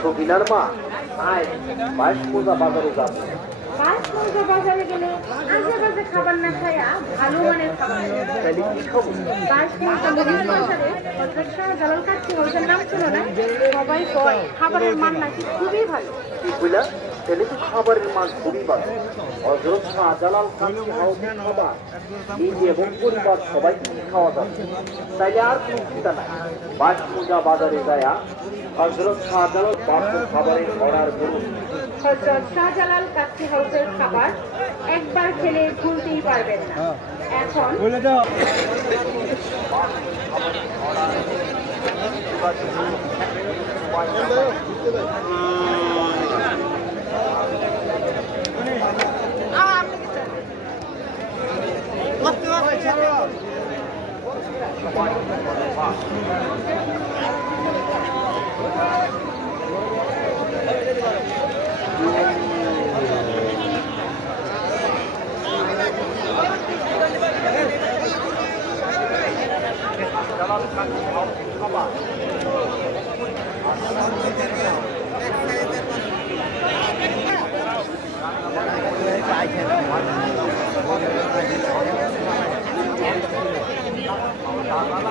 সবিনার মা। আয় বাইশ মোজা বাজারে যাবে পাঁচ মৌজা বাজারে গেলে আশেপাশে খাবার না খাইয়া ভালো মানের খাবার। তাহলে কি খাব? বাইশ মৌজা মহিলা বাজারে হজরত শাহজালাল কাচ্চি হাউসের নাম ছিল না? সবাই কয় খাবারের মান নাকি খুবই ভালো। বুঝলা? ছেলেটি খাবারের মান খুবই বাজে অজস্র খান খাবার নিজে এবং পরিবার সবাইকে খাওয়া যাচ্ছে তাইলে আর কোনো চিন্তা নাই। বাস বাজারে যায়া হজরত শাহজালাল বাসন খাবারের অর্ডার করুন। হজরত শাহজালাল কাচ্চি হাউসের খাবার একবার খেলে ভুলতেই পারবেন না। হ্যাঁ। এখন বলে দাও। Order I can 拜拜。